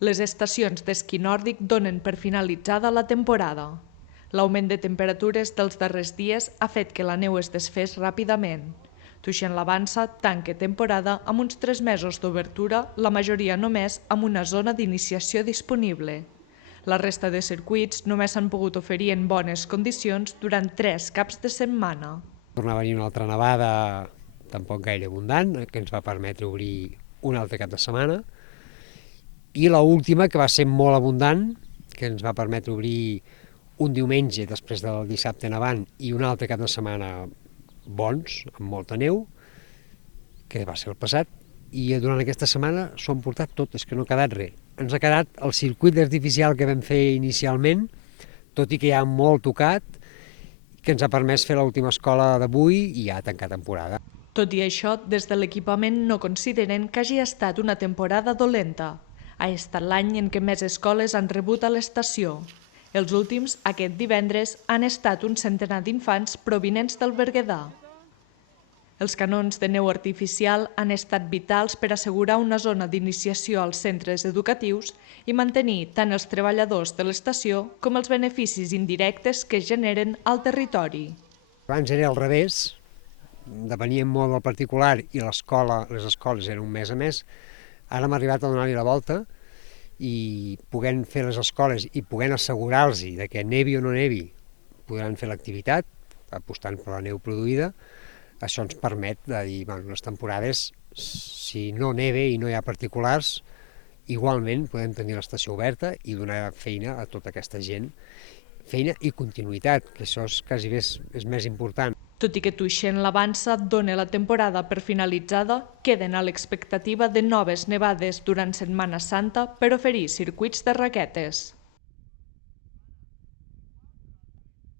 Les estacions d'esquí nòrdic donen per finalitzada la temporada. L'augment de temperatures dels darrers dies ha fet que la neu es desfés ràpidament. Tuixén-la-Vansa tanca temporada amb uns 3 mesos d'obertura, la majoria només amb una zona d'iniciació disponible. La resta de circuits només s'han pogut oferir en bones condicions durant 3 caps de setmana. Tornar a venir una altra nevada, tampoc gaire abundant, que ens va permetre obrir un altre cap de setmana. I l'última, que va ser molt abundant, que ens va permetre obrir un diumenge després del dissabte nevant i un altre cap de setmana bons, amb molta neu, que va ser el passat, i durant aquesta setmana s'ho han portat tot, és que no ha quedat res. Ens ha quedat el circuit artificial que vam fer inicialment, tot i que ja molt tocat, que ens ha permès fer l'última escola d'avui i ja tancar temporada. Tot i això, des de l'equipament no consideren que hagi estat una temporada dolenta. Ha estat l'any en què més escoles han rebut a l'estació. Els últims, aquest divendres, han estat un centenar d'infants provinents del Berguedà. Els canons de neu artificial han estat vitals per assegurar una zona d'iniciació als centres educatius i mantenir tant els treballadors de l'estació com els beneficis indirectes que es generen al territori. Abans era al revés, depeníem molt del particular i les escoles eren un mes a mes. Ara hem arribat a donar-li la volta i podent fer les escoles i podent assegurar-los que nevi o no nevi podran fer l'activitat, apostant per la neu produïda. Això ens permet de dir, bueno, les temporades, si no neve i no hi ha particulars, igualment podem tenir l'estació oberta i donar feina a tota aquesta gent. Feina i continuïtat, que això és quasi és més important. Tot i que Tuixén-la-Vansa dona la temporada per finalitzada, queden a l'expectativa de noves nevades durant Setmana Santa per oferir circuits de raquetes.